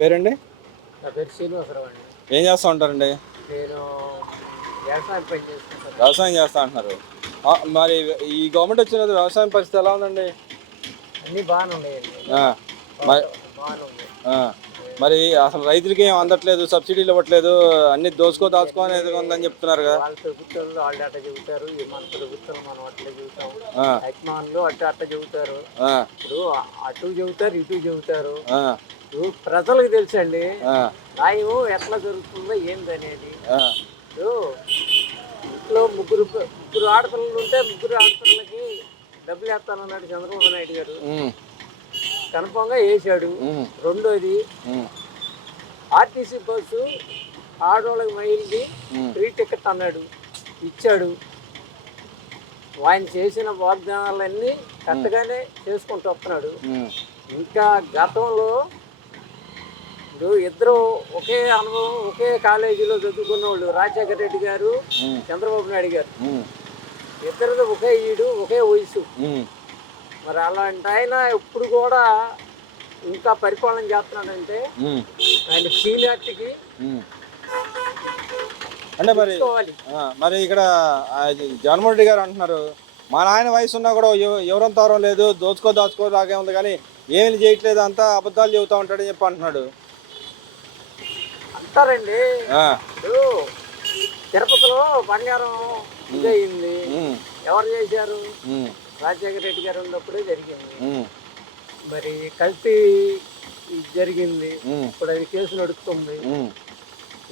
పేరండి? నా పేరు శ్రీనివాసరావు అండి. ఏం చేస్తూ ఉంటారండి? నేను వ్యవసాయం పని చేసుకుంటాను. వ్యవసాయం చేస్తా అంటున్నారు. మరి ఈ గవర్నమెంట్ వచ్చిన తర్వాత వ్యవసాయం పరిస్థితి ఎలా ఉందండి? అన్నీ బాగానే ఉన్నాయండి. మరి బాగానే ఉంది. మరి అసలు రైతులకి ఏం అందట్లేదు, సబ్సిడీలు ఇవ్వట్లేదు, అన్ని దాచుకో అనేది ఉందని చెప్తున్నారు కదా. వాళ్ళ ప్రభుత్వంలో వాళ్ళు అట్ట చెబుతారు, మన ప్రభుత్వం మనం అట్లా చెబుతాం. అభిమానులు అట్ట చెబుతారు. ఇప్పుడు అటు చెబుతారు, ఇటు చెబుతారు. ఇప్పుడు ప్రజలకు తెలుసండి న్యాయం ఎట్లా జరుగుతుందో ఏందనేది. ఇప్పుడు ఇంట్లో ముగ్గురు ఆడపిల్లలు ఉంటే ముగ్గురు ఆడపిల్లలకి డబ్బులు వేస్తానన్నాడు చంద్రబాబు నాయుడు గారు. కన్ఫామ్గా వేసాడు. రెండోది ఆర్టీసీ బస్సు ఆడవాళ్ళకి మైల్ది ఫ్రీ టికెట్ అన్నాడు, ఇచ్చాడు. ఆయన చేసిన వాగ్దానాలన్నీ కరెక్ట్గానే చేసుకుంటూ వస్తున్నాడు. ఇంకా గతంలో ఇద్దరు ఒకే అనుభవం, ఒకే కాలేజీలో చదువుకున్న వాళ్ళు, రాజశేఖర రెడ్డి గారు, చంద్రబాబు నాయుడు గారు, ఇద్దరిది ఒకే ఈడు, ఒకే వయసు. మరి అలాంటి ఆయన ఇప్పుడు కూడా ఇంకా పరిపాలన చేస్తున్నాడంటే ఆయన సీనియారిటీకి అంటే మరి ఇక్కడ జగన్మోహన్ రెడ్డి గారు అంటున్నారు, మా నాయన వయసు ఉన్నా కూడా ఎవరంతవరం లేదు, దాచుకో లాగే ఉంది, కానీ ఏమి చేయట్లేదు, అంతా అబద్ధాలు చెబుతా ఉంటాడని చెప్పి అంటున్నాడు. అంటారండి. ఇప్పుడు తిరుపతిలో బంగారం ఇదయింది, ఎవరు చేశారు? రాజశేఖర రెడ్డి గారు ఉన్నప్పుడే జరిగింది. మరి కల్తీ జరిగింది, ఇప్పుడు అది కేసు నడుస్తుంది.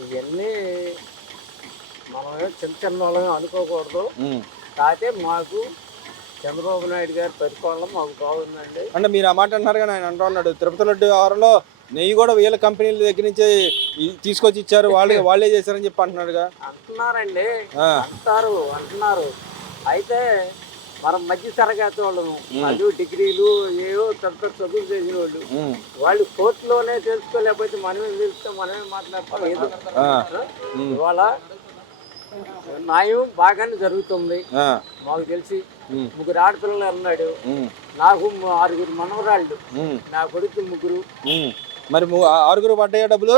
ఇవన్నీ మనం చిన్న వాళ్ళని అనుకోకూడదు. కాకపోతే మాకు చంద్రబాబు నాయుడు గారి పరిపాలన మాకు బాగుందండి. అంటే మీరు ఆ మాట అంటున్నారు కానీ ఆయన అంటున్నాడు, తిరుపతి లడ్డు వ్యవహారంలో నెయ్యి కూడా వీళ్ళ కంపెనీల దగ్గర నుంచి తీసుకొచ్చి ఇచ్చారు, వాళ్ళే చేశారని చెప్పి అంటున్నాడుగా. అంటున్నారండి, అంటున్నారు. అయితే మనం మధ్య తరగతి వాళ్ళము, వాళ్ళు డిగ్రీలు ఏవో పెద్ద చదువులు చేసిన వాళ్ళు కోర్టులోనే తెలుసుకోలేకపోతే మనమే తెలుస్తాం, మనమే మాట్లాడతాం. ఏదో ఇవాళ న్యాయం బాగానే జరుగుతుంది. మాకు తెలిసి ముగ్గురు ఆడపిల్లలు అన్నాడు, నాకు 6 మనవరాళ్ళు, నా కొడుకు 3. మరి 6 పడ్డాయా డబ్బులు?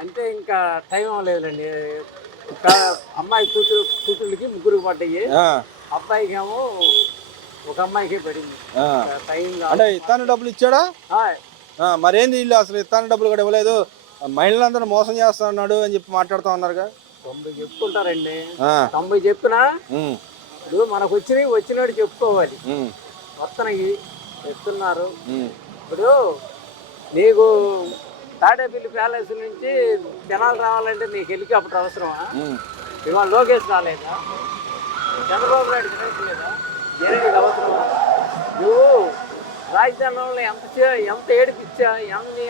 అంటే ఇంకా టైం అవ్వలేదండి. అమ్మాయి కూతుళ్ళకి 3 పడ్డాయి, అబ్బాయికి ఏమో ఒక అమ్మాయికే పడింది. అంటే ఇస్తాను డబ్బులు ఇచ్చాడా? మరేంది వీళ్ళు అసలు ఇస్తాను డబ్బులు కూడా ఇవ్వలేదు, మహిళలందరూ మోసం చేస్తా ఉన్నాడు అని చెప్పి మాట్లాడుతూ ఉన్నారుగా. 90 చెప్పుకుంటారండి. 90 చెప్పినా ఇప్పుడు మనకు వచ్చినాడు చెప్పుకోవాలి. వస్తనకి చెప్తున్నారు. ఇప్పుడు నీకు తాడేపల్లి ప్యాలెస్ నుంచి జనాలు రావాలంటే నీకు హెలికాప్టర్ అవసరమా? ఇవాళ లోకేష్ రాలేదా? చంద్రబాబు నాయుడు లేదా? జనానికి అవసరమా? నువ్వు రాజధానిలో ఎంత ఏడిపిచ్చా, ఎన్ని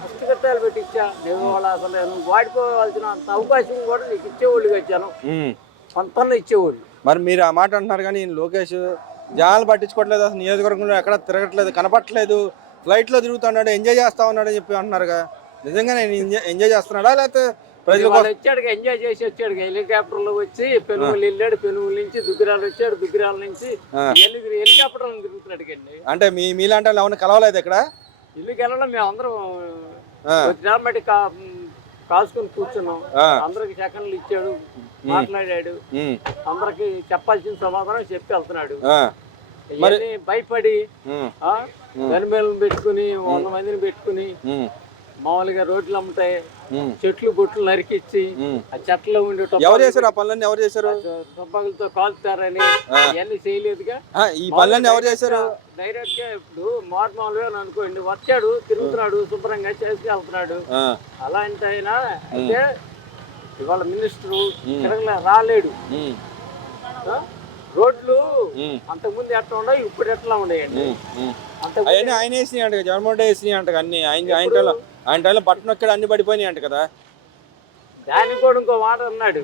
హస్తకట్టాలు పెట్టించా, నువ్వు వాళ్ళు అసలు నువ్వు వాడిపోవాల్సిన అంత అవకాశం కూడా నీకు ఇచ్చేవాళ్ళు వచ్చాను, కొంత ఇచ్చేవాళ్ళు. మరి మీరు ఆ మాట అంటున్నారు కానీ లోకేష్ జనాలు పట్టించుకోవట్లేదు, అసలు నియోజకవర్గంలో ఎక్కడ తిరగట్లేదు, కనపట్లేదు, ఫ్లైట్లో తిరుగుతున్నాడు, ఎంజాయ్ చేస్తా ఉన్నాడు అని చెప్పి అంటున్నారుగా. నిజంగా నేను ఎంజాయ్ చేస్తున్నాడా లేకపోతే ప్రజలు వచ్చాడు ఎంజాయ్ చేసి వచ్చాడు? హెలికాప్టర్లో వచ్చి పెనుమూలు వెళ్ళాడు, పెనుమూలు నుంచి దుగ్గిరాలు వచ్చాడు, దుగ్గిరాల నుంచి హెలికాప్టర్ తిరుగుతున్నాడు కండి. అంటే మీలాంటి వాళ్ళు ఎవరిని కలవలేదు ఇక్కడ? ఇల్లుకి వెళ్ళడం మేము అందరం వచ్చినామటి కాసుకొని కూర్చున్నాం. అందరికి సెకండ్లు ఇచ్చాడు, మాట్లాడాడు, అందరికి చెప్పాల్సిన సమాధానం చెప్పి వెళ్తున్నాడు. భయపడి గనిమేలను పెట్టుకుని 100 మందిని పెట్టుకుని మామూలుగా రోడ్లు అమ్ముతాయి, చెట్లు బొట్లు నరికిచ్చి ఆ చెట్లో ఉండే తుపాకులతో కాల్తారని ఇవన్నీ చేయలేదుగా. ఈ పనులన్నీ ఎవరు చేశారు? డైరెక్ట్ గా ఇప్పుడు మామూలుగా అనుకోండి, వచ్చాడు, తిరుగుతున్నాడు, శుభ్రంగా చేసి వెళ్తున్నాడు. అలాంటి అయినా అయితే ఇవాళ మినిస్టరు రాలేడు. రోడ్లు అంతకుముందు ఎట్లా ఉండవు, ఇప్పుడు ఎట్లా ఉండేయండి? ఆయన వేసినాయి అంట, జగన్మోహన్ రెడ్డి వేసినాయి అంట, అన్ని ఆయన టైంలో బట్టను ఎక్కడ అన్ని పడిపోయినాయి అంట కదా. దానికి కూడా ఇంకో మాట అన్నాడు,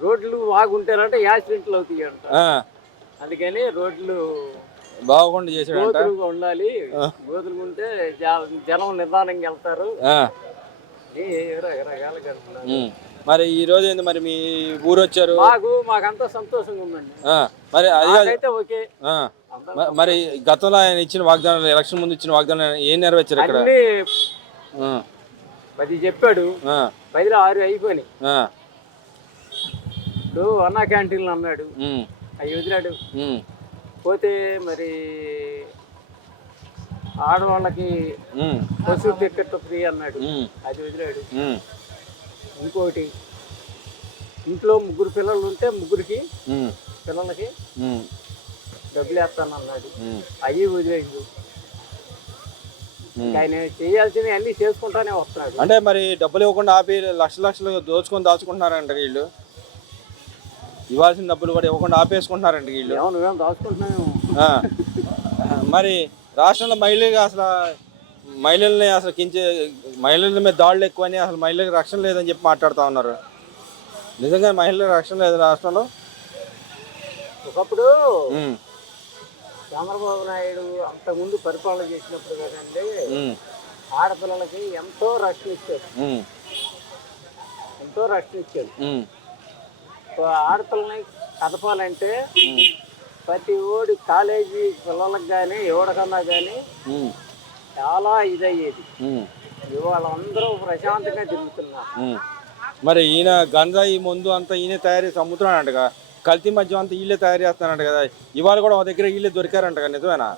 రోడ్లు బాగుంటారంటే యాక్సిడెంట్లు అవుతాయి అంట. అందుకని రోడ్లు బాగుండి చేసాడు, ఉండాలి, గోతులు ఉంటే జనం నిదానంగా వెళ్తారు. మరి ఈ రోజు ఏంది మరి మీ ఊరు వచ్చారు? మాకంతా సంతోషంగా ఉందండి. మరి అయితే ఓకే. మరి గతంలో ఆయన ఇచ్చిన వాగ్దానాలు, ఎలక్షన్ ముందు ఇచ్చిన వాగ్దానాలు ఏం నెరవేర్చారు ఇక్కడ? 10 చెప్పాడు, ఆ, 10లో 6 అయిపోయినాయి. ఆ, ఇప్పుడు అన్నా క్యాంటీన్లు అన్నాడు, ఉమ్, అవి వదిలాడు. ఉమ్, పోతే మరి ఆడవాళ్ళకి ఉమ్, బస్సు టికెట్ ఫ్రీ అన్నాడు, ఉమ్, అది వదిలాడు. ఉమ్, ఇంకోటి, ఇంట్లో 3 పిల్లలు ఉంటే 3కి ఉమ్, పిల్లలకి ఉమ్, డబ్బులు వేస్తాను అన్నాడు, ఉమ్, అవి వదిలేడు. ఉమ్. ఆయన చేయాల్సినవి అన్నీ చేసుకుంటానే వస్తున్నాడు. అంటే మరి డబ్బులు ఇవ్వకుండా ఆపి లక్షలు లక్షలు దోచుకొని దాచుకుంటున్నారంట వీళ్ళు. ఇవ్వాల్సిన డబ్బులు కూడా ఇవ్వకుండా ఆపేసుకుంటున్నారంట వీళ్ళు. ఏమో నువ్వేం దాచుకుంటున్నావు. ఆ, మరి రాష్ట్రంలో మహిళలు అసలు మహిళల్ని అసలు మహిళల మీద దాడులు ఎక్కువని అసలు మహిళలకు రక్షణ లేదని చెప్పి మాట్లాడుతూ ఉన్నారు. నిజంగా మహిళలకు రక్షణ లేదు రాష్ట్రంలో. ఒకప్పుడు ఉమ్, చంద్రబాబు నాయుడు అంతకుముందు పరిపాలన చేసినప్పుడు కదండి, ఉమ్, ఆడపిల్లలకి ఎంతో రక్షణ ఇచ్చాడు, ఉమ్, ఎంతో రక్షణ ఇచ్చాడు. ఉమ్, ఆడపిల్లని కదపాలంటే ఉమ్, ప్రతి ఓడి కాలేజీ పిల్లలకు కానీ ఎవరికన్నా కానీ ఉమ్, చాలా ఇదయ్యేది. ఉమ్, ఇవాళ అందరూ ప్రశాంతంగా తిరుగుతున్నారు. ఉమ్. మరి ఈయన గంజాయి ముందు అంతా ఈయన తయారు చేసి అమ్ముతున్నాడంటగా, కల్తీ మద్యం అంతా వీళ్ళే తయారు చేస్తున్నారంట కదా. ఇవాళ కూడా ఒక దగ్గర వీళ్ళే దొరికారంట, నిజమేనా?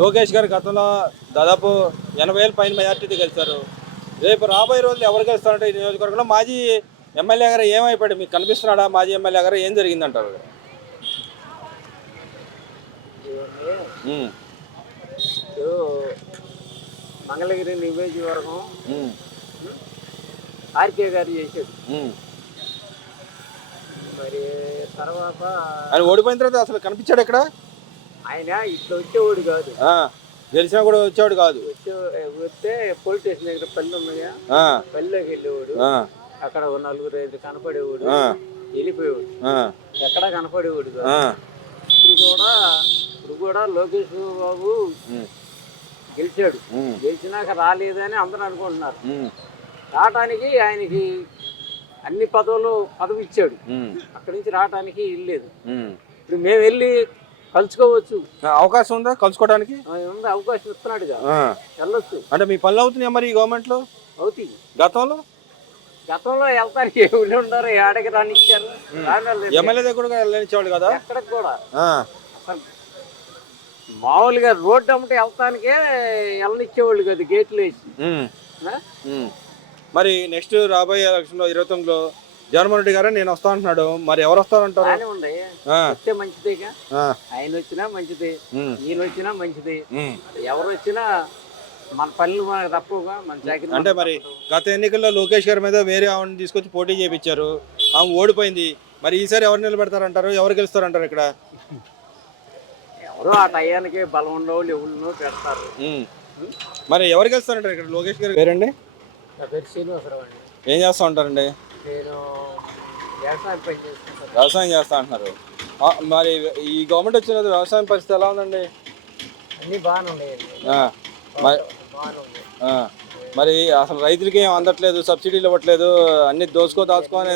లోకేష్ గారు గతంలో దాదాపు 80,000 పైన మెజార్టీతో గెలిచారు. రేపు రాబోయే రోజులు ఎవరు గెలుస్తారంటే ఈ నియోజకవర్గంలో మాజీ ఎమ్మెల్యే గారు ఏమైపోయాడు మీకు కనిపిస్తున్నాడా? మాజీ ఎమ్మెల్యే గారు ఏం జరిగిందంటారు? ఉమ్, ఇప్పుడు మంగళగిరి నియోజకవర్గం ఉమ్, ఆర్కే గారు చేశాడు. ఉమ్. మరి తర్వాత ఆయన ఓడిపోయిన తర్వాత అసలు కనిపించాడు ఇక్కడ. ఆయన ఇట్లా వచ్చేవాడు కాదు, గెలిచినా కూడా వచ్చేవాడు కాదు. వస్తే పోలీస్ స్టేషన్ దగ్గర పల్లె ఉన్నాయా, ఆ, పల్లెలోకి వెళ్ళేవాడు. ఆ, అక్కడ 4-5 కనపడేవాడు, ఆ, వెళ్ళిపోయేవాడు, ఆ, ఎక్కడ కనపడేవాడు కాదు. ఆ, ఇప్పుడు కూడా లోకేష్ బాబు ఉమ్, గెలిచాడు, ఉమ్, గెలిచినాక రాలేదని అందరూ అనుకుంటున్నారు. ఉమ్, రావటానికి ఆయనకి అన్ని పదవి ఇచ్చాడు, ఉమ్, అక్కడి నుంచి రావటానికి ఇల్లేదు. ఉమ్. ఇప్పుడు మేము వెళ్ళి కలుసుకోవచ్చు, అవకాశం ఉందా కలుసుకోవడానికి? ఉంది, అవకాశం ఇస్తున్నాడు కదా, ఆ. వెళ్ళొచ్చు. అంటే మీ పనులు అవుతున్నాయా మరి ఈ గవర్నమెంట్లో? అవుతాయి. గతంలో గతంలో వెళ్తానికి ఎవరు ఉండరు, ఏడకి రానిచ్చారు, ఎమ్మెల్యే దగ్గర కూడా వెళ్ళనిచ్చేవాడు కదా. ఎక్కడికి కూడా ఆ, అసలు మామూలుగా రోడ్డు అమ్మటే వెళ్తానికే వెళ్ళనిచ్చేవాళ్ళు కదా, గేట్లు వేసి. ఉమ్, ఆ? ఉమ్. మరి నెక్స్ట్ రాబోయే ఎలక్షన్లో 29లో జగన్మోహన్ రెడ్డి గారు నేను వస్తా అంటున్నాడు. మరి ఎవరు వస్తారంటారు? బాగానే ఉంది, వస్తే మంచిదేగా. ఆయన వచ్చినా మంచిదే, ఈయన వచ్చినా మంచిదే, ఎవరు వచ్చినా మన పనులు మనకు తప్పుగా మన చాకరీ. అంటే మరి గత ఎన్నికల్లో లోకేష్ గారి మీద వేరే ఆవిడని తీసుకొచ్చి పోటీ చేయించారు, ఆమె ఓడిపోయింది. మరి ఈసారి ఎవరు నిలబెడతారంటారు, ఎవరు గెలుస్తారంటారు ఇక్కడ? ఎవరో ఆ టయానికి బలం ఉండేవాళ్ళు ఎవరినో పెడతారు. మరి ఎవరు గెలుస్తారంటారు ఇక్కడ? లోకేష్ గారు పేరండి? నా పేరు శ్రీనివాసరావు అండి. ఏం చేస్తూ ఉంటారండి? నేను వ్యవసాయం పని చేసుకుంటాను. వ్యవసాయం చేస్తా అంటున్నారు. మరి ఈ గవర్నమెంట్ వచ్చిన వ్యవసాయం పరిస్థితి ఎలా ఉందండి? అన్నీ బాగానే ఉన్నాయండి, బాగానే ఉంది. మరి అసలు రైతులకి ఏం అందట్లేదు, సబ్సిడీలు ఇవ్వట్లేదు, అన్ని దాచుకోని